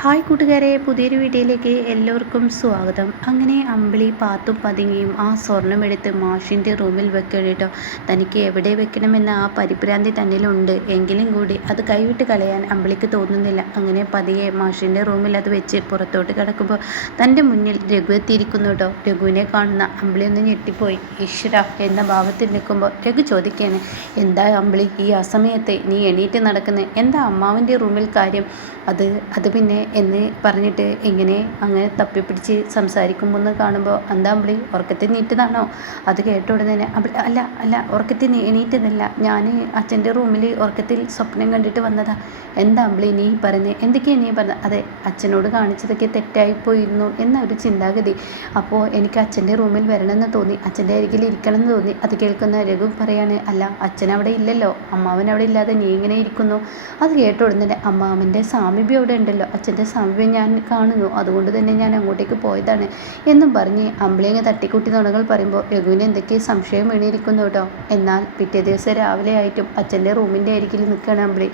Hi കൂട്ടുകാരെ, പുതിയൊരു വീഡിയോയിലേക്ക് എല്ലാവർക്കും സ്വാഗതം. അങ്ങനെ അമ്പിളി പാത്തും പതുങ്ങിയും ആ സ്വർണ്ണമെടുത്ത് മാഷിൻ്റെ റൂമിൽ വെക്കണം കേട്ടോ. തനിക്ക് എവിടെ വെക്കണമെന്ന ആ പരിഭ്രാന്തി തന്നിലുണ്ട് എങ്കിലും കൂടി അത് കൈവിട്ട് കളയാൻ അമ്പിളിക്ക് തോന്നുന്നില്ല. അങ്ങനെ പതിയെ മാഷിൻ്റെ റൂമിൽ അത് വെച്ച് പുറത്തോട്ട് കിടക്കുമ്പോൾ തൻ്റെ മുന്നിൽ രഘു എത്തിയിരിക്കുന്നു കേട്ടോ. രഘുവിനെ കാണുന്ന അമ്പിളി ഒന്ന് ഞെട്ടിപ്പോയി. ഈശ്വര എന്ന ഭാവത്തിൽ നിൽക്കുമ്പോൾ രഘു ചോദിക്കുകയാണ്, എന്താ അമ്പിളി ഈ അസമയത്തെ നീ എണീറ്റ് നടക്കുന്നത്? എന്താ അമ്മാവൻ്റെ റൂമിൽ കാര്യം? അത് പിന്നെ എന്ന് പറഞ്ഞിട്ട് ഇങ്ങനെ അങ്ങനെ തപ്പിപ്പിടിച്ച് സംസാരിക്കുമ്പോൾ ഒന്ന് കാണുമ്പോൾ എന്താ അമ്പിളി ഉറക്കത്തിൽ നീറ്റതാണോ? അത് കേട്ട ഉടനെ തന്നെ അല്ല അല്ല ഉറക്കത്തിൽ എണീറ്റതല്ല, ഞാൻ അച്ഛൻ്റെ റൂമിൽ ഉറക്കത്തിൽ സ്വപ്നം കണ്ടിട്ട് വന്നതാ. എന്താ അമ്പിളി നീ പറഞ്ഞത്? എന്തൊക്കെയാണ് നീ പറഞ്ഞത്? അതെ, അച്ഛനോട് കാണിച്ചതൊക്കെ തെറ്റായിപ്പോയിരുന്നു എന്ന ഒരു ചിന്താഗതി. അപ്പോൾ എനിക്ക് അച്ഛൻ്റെ റൂമിൽ വരണമെന്ന് തോന്നി, അച്ഛൻ്റെ അരികിൽ ഇരിക്കണം എന്ന് തോന്നി. അത് കേൾക്കുന്ന രഘു പറയാണ്, അല്ല അച്ഛൻ അവിടെ ഇല്ലല്ലോ, അമ്മാവൻ അവിടെ ഇല്ലാതെ നീ ഇങ്ങനെ ഇരിക്കുന്നു? അത് കേട്ട ഉടനെ അമ്മാവൻ്റെ സാമീപ്യം അവിടെ ഉണ്ടല്ലോ, അച്ഛൻ്റെ സാമീപ്യം ഞാൻ കാണുന്നു, അതുകൊണ്ട് തന്നെ ഞാൻ അങ്ങോട്ടേക്ക് പോയതാണ് എന്നും പറഞ്ഞ് അമ്പിളിയങ്ങ് തട്ടിക്കൂട്ടി നുണകൾ പറയുമ്പോൾ രഘുവിന് എന്തൊക്കെ സംശയം വീണിരിക്കുന്നു കേട്ടോ. എന്നാൽ പിറ്റേ ദിവസം രാവിലെ ആയിട്ടും അച്ഛൻ്റെ റൂമിൻ്റെ അരികിൽ നിൽക്കുകയാണ് അമ്പിളി.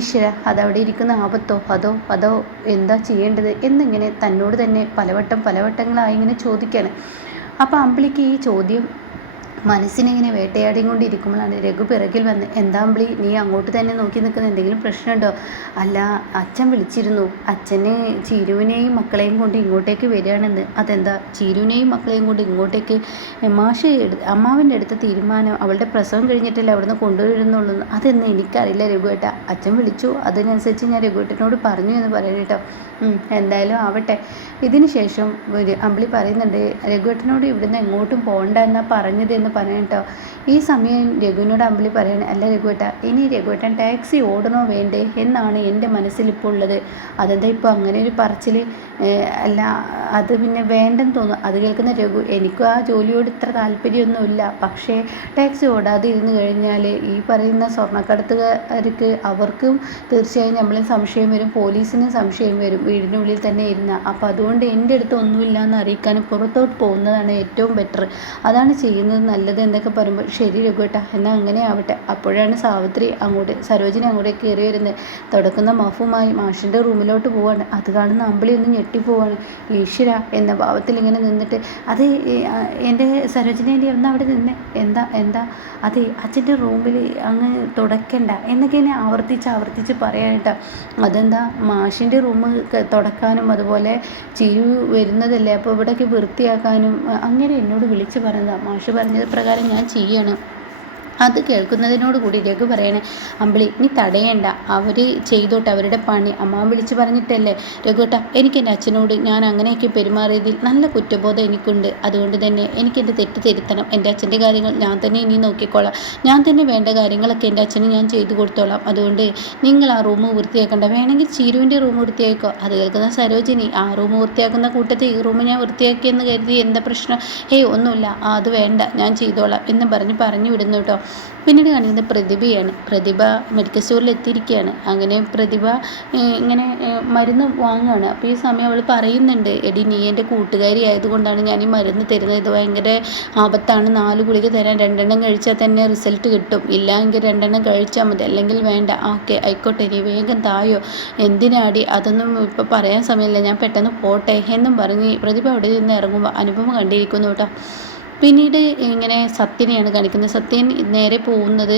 ഈശ്വര, അതവിടെ ഇരിക്കുന്ന ആപത്തോ അതോ എന്താ ചെയ്യേണ്ടത് എന്നിങ്ങനെ തന്നോട് തന്നെ പലവട്ടങ്ങളായി ഇങ്ങനെ ചോദിക്കുകയാണ്. അപ്പോൾ അമ്പിളിക്ക് ഈ ചോദ്യം മനസ്സിനിങ്ങനെ വേട്ടയാടിയും കൊണ്ടിരിക്കുമ്പോഴാണ് രഘു പിറകിൽ വന്ന്, എന്താ അമ്പിളി നീ അങ്ങോട്ട് തന്നെ നോക്കി നിൽക്കുന്ന, എന്തെങ്കിലും പ്രശ്നമുണ്ടോ? അല്ല, അച്ഛൻ വിളിച്ചിരുന്നു, അച്ഛന് ചീരുവിനെയും മക്കളെയും കൊണ്ട് ഇങ്ങോട്ടേക്ക് വരികയാണെന്ന്. അതെന്താ ചീരുവിനെയും മക്കളെയും കൊണ്ട് ഇങ്ങോട്ടേക്ക്? മാഷ് അമ്മാവിൻ്റെ അടുത്ത തീരുമാനം അവളുടെ പ്രസവം കഴിഞ്ഞിട്ടല്ലേ അവിടുന്ന് കൊണ്ടുവരുന്നുള്ളൂ. അതെന്ന് എനിക്കറിയില്ല രഘുവേട്ട, അച്ഛൻ വിളിച്ചു, അതിനനുസരിച്ച് ഞാൻ രഘുവേട്ടനോട് പറഞ്ഞു എന്ന് പറയണം കേട്ടോ. എന്തായാലും ആവട്ടെ. ഇതിന് ശേഷം അമ്പിളി പറയുന്നുണ്ട്, രഘുവേട്ടനോട് ഇവിടുന്ന് എങ്ങോട്ടും പോകണ്ട എന്നാണ് പറഞ്ഞത് എന്ന് പറയട്ടോ. ഈ സമയം രഘുവിനോട് അമ്പിളി പറയണേ, അല്ല രഘുവേട്ട, ഇനി രഘുവേട്ടൻ ടാക്സി ഓടണോ വേണ്ടേ എന്നാണ് എൻ്റെ മനസ്സിലിപ്പോൾ ഉള്ളത്. അതെന്താ ഇപ്പോൾ അങ്ങനെ ഒരു പറച്ചിൽ? അല്ല, അത് പിന്നെ വേണ്ടെന്ന് തോന്നുന്നു. അത് കേൾക്കുന്ന രഘു, എനിക്കും ആ ജോലിയോട് ഇത്ര താല്പര്യമൊന്നുമില്ല, പക്ഷേ ടാക്സി ഓടാതെ ഇരുന്ന് കഴിഞ്ഞാൽ ഈ പറയുന്ന സ്വർണ്ണക്കടത്തുകാർക്ക് അവർക്കും തീർച്ചയായും നമ്മളെ സംശയം വരും, പോലീസിനും സംശയം വരും, വീടിനുള്ളിൽ തന്നെ ഇരുന്ന. അപ്പോൾ അതുകൊണ്ട് എൻ്റെ അടുത്ത് ഒന്നുമില്ല എന്ന് അറിയിക്കാൻ പുറത്തോട്ട് പോകുന്നതാണ് ഏറ്റവും ബെറ്റർ, അതാണ് ചെയ്യുന്നത് നല്ലത് എന്നൊക്കെ പറയുമ്പോൾ, ശരി രഘുവേട്ട എന്നാൽ അങ്ങനെ ആവട്ടെ. അപ്പോഴാണ് സരോജിനി അങ്ങോട്ടേക്ക് കയറി വരുന്നത്. തുടക്കുന്ന മഫുമായി മാഷിൻ്റെ റൂമിലോട്ട് പോവാണ്. അത് കാണുന്ന അമ്പിളി ഒന്ന് ഞെട്ടിപ്പോവാണ്. ഈശ്വര എന്ന ഭാവത്തിൽ ഇങ്ങനെ നിന്നിട്ട്, അത് എൻ്റെ സരോജിനി ഒന്ന് അവിടെ നിന്ന് എന്താ അതെ അച്ഛൻ്റെ റൂമിൽ അങ്ങ് തുടക്കണ്ട എന്നൊക്കെ എന്നെ ആവർത്തിച്ച് പറയാനിട്ടാ. അതെന്താ മാഷിൻ്റെ റൂം തുടക്കാനും അതുപോലെ ചിരു വരുന്നതല്ലേ, അപ്പോൾ ഇവിടേക്ക് വൃത്തിയാക്കാനും അങ്ങനെ എന്നോട് വിളിച്ച് പറഞ്ഞതാണ്. മാഷ് പറഞ്ഞത് പ്രകാരം ഞാൻ ചെയ്യണം. അത് കേൾക്കുന്നതിനോട് കൂടി രഘു പറയണേ, അമ്പിളി നീ തടയേണ്ട, അവർ ചെയ്തോട്ടെ അവരുടെ പണി, അമ്മ വിളിച്ച് പറഞ്ഞിട്ടല്ലേ. രഘുവേട്ട, എനിക്ക് എൻ്റെ അച്ഛനോട് ഞാൻ അങ്ങനെയൊക്കെ പെരുമാറിയതിൽ നല്ല കുറ്റബോധം എനിക്കുണ്ട്. അതുകൊണ്ട് തന്നെ എനിക്കെൻ്റെ തെറ്റ് തിരുത്തണം. എൻ്റെ അച്ഛൻ്റെ കാര്യങ്ങൾ ഞാൻ തന്നെ ഇനി നോക്കിക്കോളാം. ഞാൻ തന്നെ വേണ്ട കാര്യങ്ങളൊക്കെ എൻ്റെ അച്ഛന് ഞാൻ ചെയ്തു കൊടുത്തോളാം. അതുകൊണ്ട് നിങ്ങൾ ആ റൂം വൃത്തിയാക്കണ്ട, വേണമെങ്കിൽ ചീരുവിൻ്റെ റൂം വൃത്തിയാക്കോ. അത് കേൾക്കുന്ന സരോജിനി, ആ റൂം വൃത്തിയാക്കുന്ന കൂട്ടത്തിൽ ഈ റൂം ഞാൻ വൃത്തിയാക്കിയെന്ന് കരുതി എന്താ പ്രശ്നം? ഒന്നുമില്ല, അത് വേണ്ട, ഞാൻ ചെയ്തോളാം എന്ന് പറഞ്ഞു വിടുന്നു കേട്ടോ. പിന്നീട് കാണിക്കുന്നത് പ്രതിഭയാണ്. പ്രതിഭ മെഡിക്കൽ സ്റ്റോറിൽ എത്തിയിരിക്കുകയാണ്. അങ്ങനെ പ്രതിഭ ഇങ്ങനെ മരുന്ന് വാങ്ങുകയാണ്. അപ്പോൾ ഈ സമയം അവൾ പറയുന്നുണ്ട്, എടി നീ എൻ്റെ കൂട്ടുകാരി ആയതുകൊണ്ടാണ് ഞാൻ ഈ മരുന്ന് തരുന്നത്, ഇത് ഭയങ്കര ആപത്താണ്, 4 ഗുളിക തരാൻ, 2 എണ്ണം കഴിച്ചാൽ തന്നെ റിസൾട്ട് കിട്ടും, ഇല്ലെങ്കിൽ 2 എണ്ണം കഴിച്ചാൽ മതി, അല്ലെങ്കിൽ വേണ്ട. ഓക്കെ ആയിക്കോട്ടെ, നീ വേഗം തായോ, എന്തിനാടി, അതൊന്നും ഇപ്പോൾ പറയാൻ സമയമില്ല, ഞാൻ പെട്ടെന്ന് പോട്ടെ എന്നും പറഞ്ഞ് പ്രതിഭ അവിടെ നിന്ന് ഇറങ്ങുമ്പോൾ അനുപമ കണ്ടിരിക്കുന്നു കേട്ടോ. പിന്നീട് ഇങ്ങനെ സത്യനെയാണ് കാണിക്കുന്നത്. സത്യൻ നേരെ പോകുന്നത്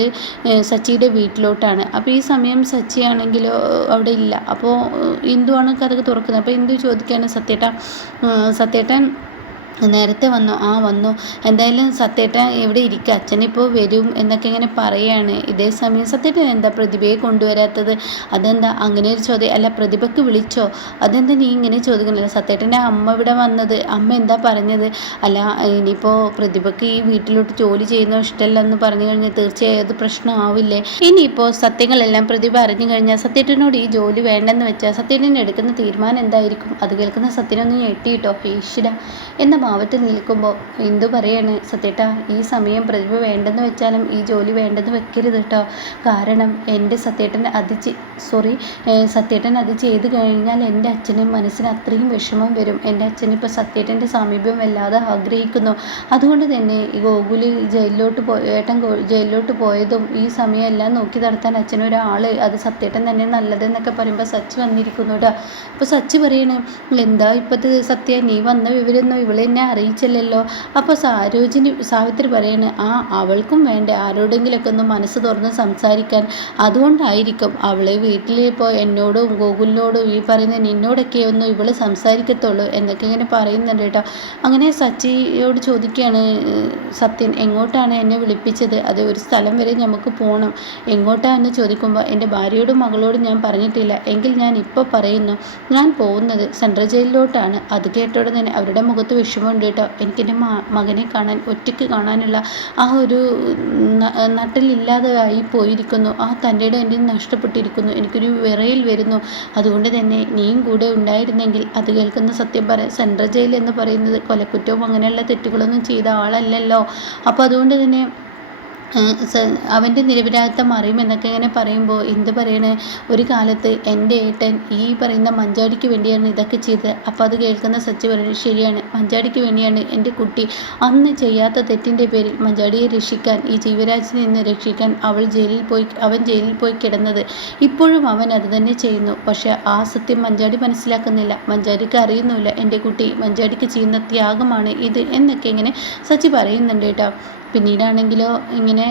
സച്ചിയുടെ വീട്ടിലോട്ടാണ്. അപ്പോൾ ഈ സമയം സച്ചിയാണെങ്കിലോ അവിടെ ഇല്ല. അപ്പോൾ ഇന്ദുവാണ് കഥക് തുറക്കുന്നത്. അപ്പോൾ ഇന്ദു ചോദിക്കുകയാണ്, സത്യേട്ടൻ നേരത്തെ വന്നോ? വന്നു. എന്തായാലും സത്യേട്ടൻ ഇവിടെ ഇരിക്കുക, അച്ഛനിപ്പോൾ വരും എന്നൊക്കെ ഇങ്ങനെ പറയുകയാണ്. ഇതേ സമയം സത്യേട്ടൻ എന്താ പ്രതിഭയെ കൊണ്ടുവരാത്തത്? അതെന്താ അങ്ങനെ ഒരു ചോദ്യം? അല്ല പ്രതിഭയ്ക്ക് വിളിച്ചോ? അതെന്താ നീ ഇങ്ങനെ ചോദിക്കണില്ല? സത്യേട്ടൻ്റെ അമ്മ ഇവിടെ വന്നത്, അമ്മ എന്താ പറഞ്ഞത്? അല്ല ഇനിയിപ്പോൾ പ്രതിഭയ്ക്ക് ഈ വീട്ടിലോട്ട് ജോലി ചെയ്യുന്ന ഇഷ്ടമല്ല എന്ന് പറഞ്ഞു കഴിഞ്ഞാൽ തീർച്ചയായും അത് പ്രശ്നമാവില്ലേ? ഇനിയിപ്പോൾ സത്യങ്ങളെല്ലാം പ്രതിഭ അറിഞ്ഞു കഴിഞ്ഞാൽ സത്യേട്ടനോട് ഈ ജോലി വേണ്ടെന്ന് വെച്ചാൽ സത്യേട്ടൻ എടുക്കുന്ന തീരുമാനം എന്തായിരിക്കും? അത് കേൾക്കുന്ന സത്യനൊന്ന് ഞെട്ടിയിട്ടോ. ഈശ്വര എന്ന ആവട്ടെ നിൽക്കുമ്പോൾ ഇന്ദു പറയാണ്, സത്യേട്ടാ ഈ സമയം പ്രതിഭ വേണ്ടെന്ന് വെച്ചാലും ഈ ജോലി വേണ്ടെന്ന് വെക്കരുത് കേട്ടോ. കാരണം എൻ്റെ സത്യേട്ടൻ അത് ചെയ്ത് കഴിഞ്ഞാൽ എൻ്റെ അച്ഛന് മനസ്സിന് അത്രയും വിഷമം വരും. എൻ്റെ അച്ഛനിപ്പോൾ സത്യേട്ടൻ്റെ സാമീപ്യം വല്ലാതെ ആഗ്രഹിക്കുന്നു. അതുകൊണ്ട് തന്നെ ഈ ഗോകുല് ജയിലിലോട്ട് പോയതും ഈ സമയം എല്ലാം നോക്കി നടത്താൻ അച്ഛനൊരാൾ, അത് സത്യേട്ടൻ തന്നെ നല്ലതെന്നൊക്കെ പറയുമ്പോൾ സച്ചി വന്നിരിക്കുന്നു കേട്ടോ. അപ്പോൾ സച്ചി പറയണേ, എന്താ ഇപ്പോഴത്തെ സത്യ, നീ വന്ന വിവരമൊന്നും ഇവളെ എന്നെ അറിയിച്ചില്ലല്ലോ. അപ്പോൾ സാവിത്രി പറയാണ്, അവൾക്കും വേണ്ടേ ആരോടെങ്കിലൊക്കെ ഒന്ന് മനസ്സ് തുറന്ന് സംസാരിക്കാൻ. അതുകൊണ്ടായിരിക്കും അവള് വീട്ടിൽ ഇപ്പോൾ എന്നോടും ഗോകുലിനോടും ഈ പറയുന്ന നിന്നോടൊക്കെ ഒന്നും ഇവള് സംസാരിക്കത്തുള്ളൂ എന്നൊക്കെ ഇങ്ങനെ പറയുന്നുണ്ട് കേട്ടോ. അങ്ങനെ സച്ചിയോട് ചോദിക്കുകയാണ് സത്യൻ, എങ്ങോട്ടാണ് എന്നെ വിളിപ്പിച്ചത്? അത് ഒരു സ്ഥലം വരെ നമുക്ക് പോകണം. എങ്ങോട്ടാണെന്ന് ചോദിക്കുമ്പോൾ എൻ്റെ ഭാര്യയോടും മകളോടും ഞാൻ പറഞ്ഞിട്ടില്ല, എങ്കിൽ ഞാൻ ഇപ്പോൾ പറയുന്നു, ഞാൻ പോകുന്നത് സെൻട്രൽ ജയിലിലോട്ടാണ്. അത് കേട്ടോടെ തന്നെ അവരുടെ മുഖത്ത് വിഷമമുണ്ട് കേട്ടോ. എനിക്കെൻ്റെ മകനെ ഒറ്റയ്ക്ക് കാണാനുള്ള ആ ഒരു നട്ടലില്ലാതെ ആയി പോയിരിക്കുന്നു. ആ തൻ്റെ എൻ്റെ നഷ്ടപ്പെട്ടിരിക്കുന്നു. എനിക്കൊരു വിറയിൽ വരുന്നു. അതുകൊണ്ട് തന്നെ നീയും കൂടെ ഉണ്ടായിരുന്നെങ്കിൽ. അത് കേൾക്കുന്ന സത്യം പറയാം, സെൻട്രൽ ജയിൽ എന്ന് പറയുന്നത് കൊലക്കുറ്റവും അങ്ങനെയുള്ള തെറ്റുകളൊന്നും ചെയ്ത ആളല്ലല്ലോ. അപ്പോൾ അതുകൊണ്ട് തന്നെ അവൻ്റെ നിരപരാധിത്വം അറിയുമെന്നൊക്കെ ഇങ്ങനെ പറയുമ്പോൾ എന്ത് പറയണേ, ഒരു കാലത്ത് എൻ്റെ ഏട്ടൻ ഈ പറയുന്ന മഞ്ചാടിക്ക് വേണ്ടിയാണ് ഇതൊക്കെ ചെയ്തത്. അപ്പോൾ അത് കേൾക്കുന്ന സച്ചി പറയുന്നത് ശരിയാണ്, മഞ്ചാടിക്ക് വേണ്ടിയാണ് എൻ്റെ കുട്ടി അന്ന് ചെയ്യാത്ത തെറ്റിൻ്റെ പേരിൽ മഞ്ചാടിയെ രക്ഷിക്കാൻ, ഈ ജീവരാജിനെ നിന്ന് രക്ഷിക്കാൻ അവൻ ജയിലിൽ പോയി കിടന്നത്. ഇപ്പോഴും അവൻ അത് തന്നെ ചെയ്യുന്നു. പക്ഷേ ആ സത്യം മഞ്ചാടി മനസ്സിലാക്കുന്നില്ല. മഞ്ചാടിക്ക് അറിയുന്നില്ല എൻ്റെ കുട്ടി മഞ്ചാടിക്ക് ചെയ്യുന്ന ത്യാഗമാണ് ഇത് എന്നൊക്കെ ഇങ്ങനെ സച്ചി പറയുന്നുണ്ട് കേട്ടോ. പിന്നീടാണെങ്കിലോ ഇങ്ങനെ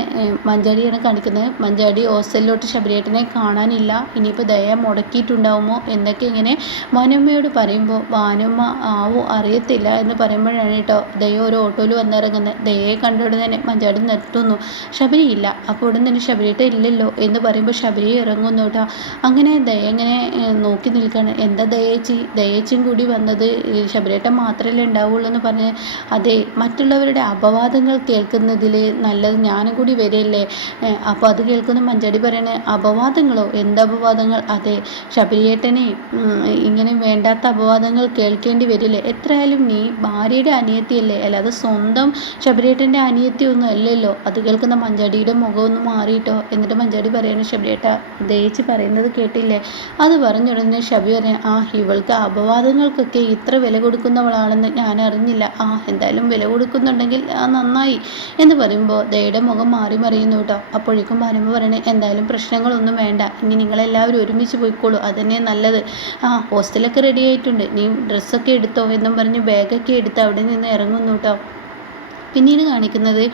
മഞ്ചാടിയാണ് കാണിക്കുന്നത്. മഞ്ചാടി ഹോസ്റ്റലിലോട്ട് ശബരിയേട്ടനെ കാണാനില്ല, ഇനിയിപ്പോൾ ദയ മുടക്കിയിട്ടുണ്ടാവുമോ എന്നൊക്കെ ഇങ്ങനെ ഭാനുമ്മയോട് പറയുമ്പോൾ ഭാനുമ്മ അറിയത്തില്ല എന്ന് പറയുമ്പോഴാണ് കേട്ടോ ദയ ഒരു ഓട്ടോയിൽ വന്നിറങ്ങുന്നത്. ദയയെ കണ്ടോടെ തന്നെ മഞ്ചാടി നിർത്തുന്നു. ശബരിയില്ല. അപ്പോൾ ഉടൻ തന്നെ ശബരിയേട്ട ഇല്ലല്ലോ എന്ന് പറയുമ്പോൾ ശബരി ഇറങ്ങുന്നു കേട്ടോ. അങ്ങനെ ദയ ഇങ്ങനെ നോക്കി നിൽക്കുകയാണ്. എന്താ ദയേച്ചിയും കൂടി വന്നത്, ശബരിയേട്ടൻ മാത്രമല്ലേ ഉണ്ടാവുള്ളൂ എന്ന് പറഞ്ഞ്, അതെ മറ്റുള്ളവരുടെ അപവാദങ്ങൾ കേൾക്കുന്ന നല്ലത് ഞാനും കൂടി വരില്ലേ. അപ്പോൾ അത് കേൾക്കുന്ന മഞ്ചാടി പറയണേ, അപവാദങ്ങളോ? എന്ത് അപവാദങ്ങൾ? അതെ ശബരിയേട്ടനെ ഇങ്ങനെ വേണ്ടാത്ത അപവാദങ്ങൾ കേൾക്കേണ്ടി വരില്ലേ. എത്രയായാലും നീ ഭാര്യയുടെ അനിയത്തിയല്ലേ, അല്ലാതെ സ്വന്തം ശബരിയേട്ടൻ്റെ അനിയത്തിയൊന്നും അല്ലല്ലോ. അത് കേൾക്കുന്ന മഞ്ചാടിയുടെ മുഖമൊന്നും മാറിയിട്ടോ. എന്നിട്ട് മഞ്ചാടി പറയണ, ശബരിയേട്ട ദയിച്ച് പറയുന്നത് കേട്ടില്ലേ? അത് പറഞ്ഞുടനെ ശബരി പറയാം, ഇവൾക്ക് അപവാദങ്ങൾക്കൊക്കെ ഇത്ര വില കൊടുക്കുന്നവളാണെന്ന് ഞാൻ അറിഞ്ഞില്ല. എന്തായാലും വില കൊടുക്കുന്നുണ്ടെങ്കിൽ നന്നായി എന്ന് പറയുമ്പോൾ ദയയുടെ മുഖം മാറി മറിയുന്നു കേട്ടോ. അപ്പോഴേക്കും ഭാനുമ്മ പറയണേ, എന്തായാലും പ്രശ്നങ്ങളൊന്നും വേണ്ട, ഇനി നിങ്ങളെല്ലാവരും ഒരുമിച്ച് പോയിക്കോളൂ, അതന്നെ നല്ലത്. ഹോസ്റ്റലൊക്കെ റെഡി ആയിട്ടുണ്ട്, നീ ഡ്രസ്സൊക്കെ എടുത്തോ എന്നും പറഞ്ഞ് ബാഗൊക്കെ എടുത്ത് അവിടെ നിന്ന് ഇറങ്ങുന്നു കേട്ടോ. പിന്നീട് കാണിക്കുന്നത്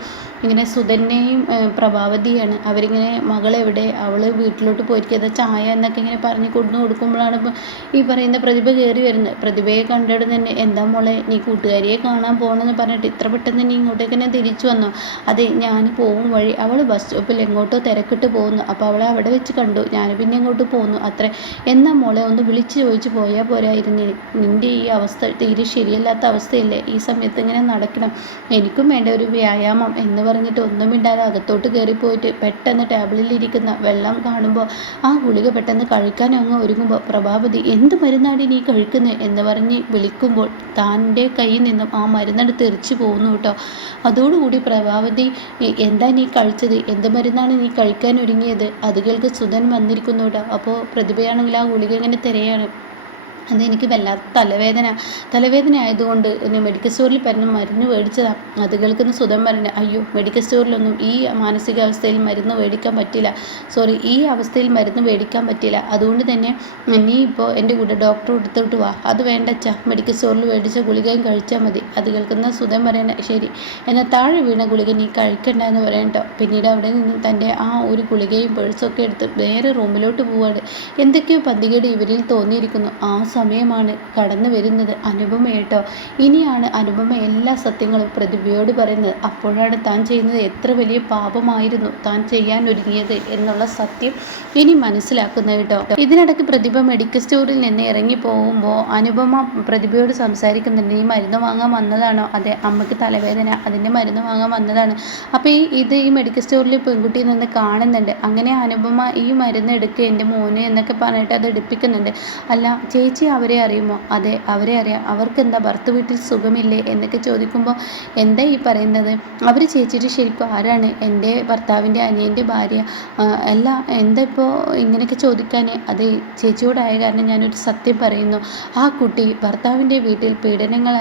ഇങ്ങനെ സുധനെയും പ്രഭാവതിയാണ്. അവരിങ്ങനെ മകളെവിടെ, അവൾ വീട്ടിലോട്ട് പോയിരിക്കുന്നത് ചായ എന്നൊക്കെ ഇങ്ങനെ പറഞ്ഞ് കൊണ്ടു കൊടുക്കുമ്പോഴാണ് ഇപ്പോൾ ഈ പറയുന്ന പ്രതിഭ കയറി വരുന്നത്. പ്രതിഭയെ കണ്ടിട്ട് തന്നെ, എന്താ മോളെ നീ കൂട്ടുകാരിയെ കാണാൻ പോകണമെന്ന് പറഞ്ഞിട്ട് ഇത്ര പെട്ടെന്ന് നീ ഇങ്ങോട്ടേക്ക് തന്നെ തിരിച്ചു വന്നോ? അതെ, ഞാൻ പോകും വഴി അവൾ ബസ് സ്റ്റോപ്പിൽ എങ്ങോട്ടോ തിരക്കിട്ട് പോകുന്നു. അപ്പോൾ അവളെ അവിടെ വെച്ച് കണ്ടു, ഞാൻ പിന്നെ ഇങ്ങോട്ട് പോന്നു അത്രേ. എന്നാ മോളെ ഒന്ന് വിളിച്ച് ചോദിച്ച് പോയാൽ പോരായിരുന്നു? നിൻ്റെ ഈ അവസ്ഥ തീരെ ശരിയല്ലാത്ത അവസ്ഥയല്ലേ, ഈ സമയത്ത് ഇങ്ങനെ നടക്കണം, എനിക്കും വേണ്ട ഒരു വ്യായാമം എന്ന് പറഞ്ഞിട്ട് ഒന്നും മിണ്ടാതെ അകത്തോട്ട് കയറിപ്പോയിട്ട് പെട്ടെന്ന് ടേബിളിലിരിക്കുന്ന വെള്ളം കാണുമ്പോൾ ആ ഗുളിക പെട്ടെന്ന് കഴിക്കാനും അങ്ങ് ഒരുങ്ങുമ്പോൾ പ്രഭാവതി, എന്ത് മരുന്നാടി നീ കഴിക്കുന്നത് എന്ന് പറഞ്ഞ് വിളിക്കുമ്പോൾ താൻ്റെ കയ്യിൽ നിന്നും ആ മരുന്നെടുത്ത് എറിച്ചു പോകുന്നു കേട്ടോ. അതോടുകൂടി പ്രഭാവതി, എന്താ നീ കഴിച്ചത്, എന്ത് മരുന്നാണ് നീ കഴിക്കാൻ ഒരുങ്ങിയത്? അത് കേൾക്ക് സുധൻ വന്നിരിക്കുന്നു കേട്ടോ. അപ്പോൾ പ്രതിഭയാണെങ്കിൽ ആ ഗുളിക ഇങ്ങനെ തിരയാണ്. അതെനിക്ക് വല്ലാത്ത തലവേദന ആയതുകൊണ്ട് മെഡിക്കൽ സ്റ്റോറിൽ മരുന്ന് മേടിച്ചതാണ്. അത് കേൾക്കുന്ന സുധൻ പറഞ്ഞു, അയ്യോ മെഡിക്കൽ സ്റ്റോറിലൊന്നും ഈ മാനസികാവസ്ഥയിൽ മരുന്ന് മേടിക്കാൻ പറ്റില്ല, ഈ അവസ്ഥയിൽ മരുന്ന് മേടിക്കാൻ പറ്റില്ല. അതുകൊണ്ട് തന്നെ നീ ഇപ്പോൾ എൻ്റെ കൂടെ ഡോക്ടറെ എടുത്തോട്ട് വാ. അത് വേണ്ടച്ചാ, മെഡിക്കൽ സ്റ്റോറിൽ മേടിച്ച ഗുളികയും കഴിച്ചാൽ മതി. അത് കേൾക്കുന്ന സുധൻ പറയണ, ശരി എന്നാൽ താഴെ വീണ ഗുളിക നീ കഴിക്കണ്ട എന്ന് പറയട്ടോ. പിന്നീട് അവിടെ നിന്ന് തൻ്റെ ആ ഒരു ഗുളികയും പേഴ്സൊക്കെ എടുത്ത് വേറെ റൂമിലോട്ട് പോവാണ്. എന്തൊക്കെയോ പന്തികേട് ഇവരിൽ തോന്നിയിരിക്കുന്നു. ആ സമയമാണ് കടന്നു വരുന്നത് അനുപമയേട്ടോ. ഇനിയാണ് അനുപമ എല്ലാ സത്യങ്ങളും പ്രതിഭയോട് പറയുന്നത്. അപ്പോഴാണ് താൻ ചെയ്യുന്നത് എത്ര വലിയ പാപമായിരുന്നു താൻ ചെയ്യാൻ ഒരുങ്ങിയത് എന്നുള്ള സത്യം ഇനി മനസ്സിലാക്കുന്നത് കേട്ടോ. ഇതിനിടയ്ക്ക് പ്രതിഭ മെഡിക്കൽ സ്റ്റോറിൽ നിന്ന് ഇറങ്ങി പോകുമ്പോൾ അനുപമ പ്രതിഭയോട് സംസാരിക്കുന്നുണ്ട്. ഈ മരുന്ന് വാങ്ങാൻ വന്നതാണോ? അതെ, അമ്മയ്ക്ക് തലവേദന, അതിൻ്റെ മരുന്ന് വാങ്ങാൻ വന്നതാണ്. അപ്പോൾ ഈ മെഡിക്കൽ സ്റ്റോറിൽ പെൺകുട്ടിയിൽ നിന്ന് കാണുന്നുണ്ട്. അങ്ങനെ അനുപമ ഈ മരുന്ന് എടുക്കുക എൻ്റെ മോന് എന്നൊക്കെ പറഞ്ഞിട്ട് അത് എടുപ്പിക്കുന്നുണ്ട്. അല്ല ചേച്ചി ചേച്ചി അവരെ അറിയുമോ? അതെ, അവരെ അറിയാം. അവർക്ക് എന്താ ഭർത്ത വീട്ടിൽ സുഖമില്ലേ എന്നൊക്കെ ചോദിക്കുമ്പോൾ എന്താ ഈ പറയുന്നത്? അവർ ചേച്ചിയുടെ ശരിക്കും ആരാണ്? എൻ്റെ ഭർത്താവിൻ്റെ അനിയൻ്റെ ഭാര്യ. അല്ല, എന്താ ഇപ്പോൾ ഇങ്ങനെയൊക്കെ ചോദിക്കാൻ? അത് ചേച്ചിയോടായ കാരണം ഞാനൊരു സത്യം പറയുന്നു. ആ കുട്ടി ഭർത്താവിൻ്റെ വീട്ടിൽ പീഡനങ്ങൾ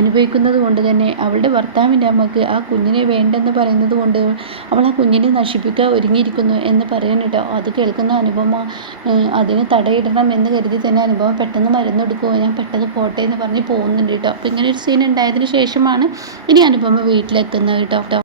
അനുഭവിക്കുന്നത് കൊണ്ട് തന്നെ അവളുടെ ഭർത്താവിൻ്റെ അമ്മക്ക് ആ കുഞ്ഞിനെ വേണ്ടെന്ന് പറയുന്നത് കൊണ്ട് അവൾ ആ കുഞ്ഞിനെ നശിപ്പിക്കാൻ ഒരുങ്ങിയിരിക്കുന്നു എന്ന് പറയുന്നു കേട്ടോ. അത് കേൾക്കുന്ന അനുപമ അതിന് തടയിടണം എന്ന് കരുതി തന്നെ അനുപമ പെട്ടെന്ന് മരുന്നെടുക്കുമോ, ഞാൻ പെട്ടെന്ന് പോട്ടെ എന്ന് പറഞ്ഞ് പോകുന്നുണ്ട് കേട്ടോ. അപ്പോൾ ഇങ്ങനെ ഒരു സീൻ ഉണ്ടായതിന് ശേഷമാണ് ഇനി അനുപമ വീട്ടിലെത്തുന്നത് കേട്ടോ.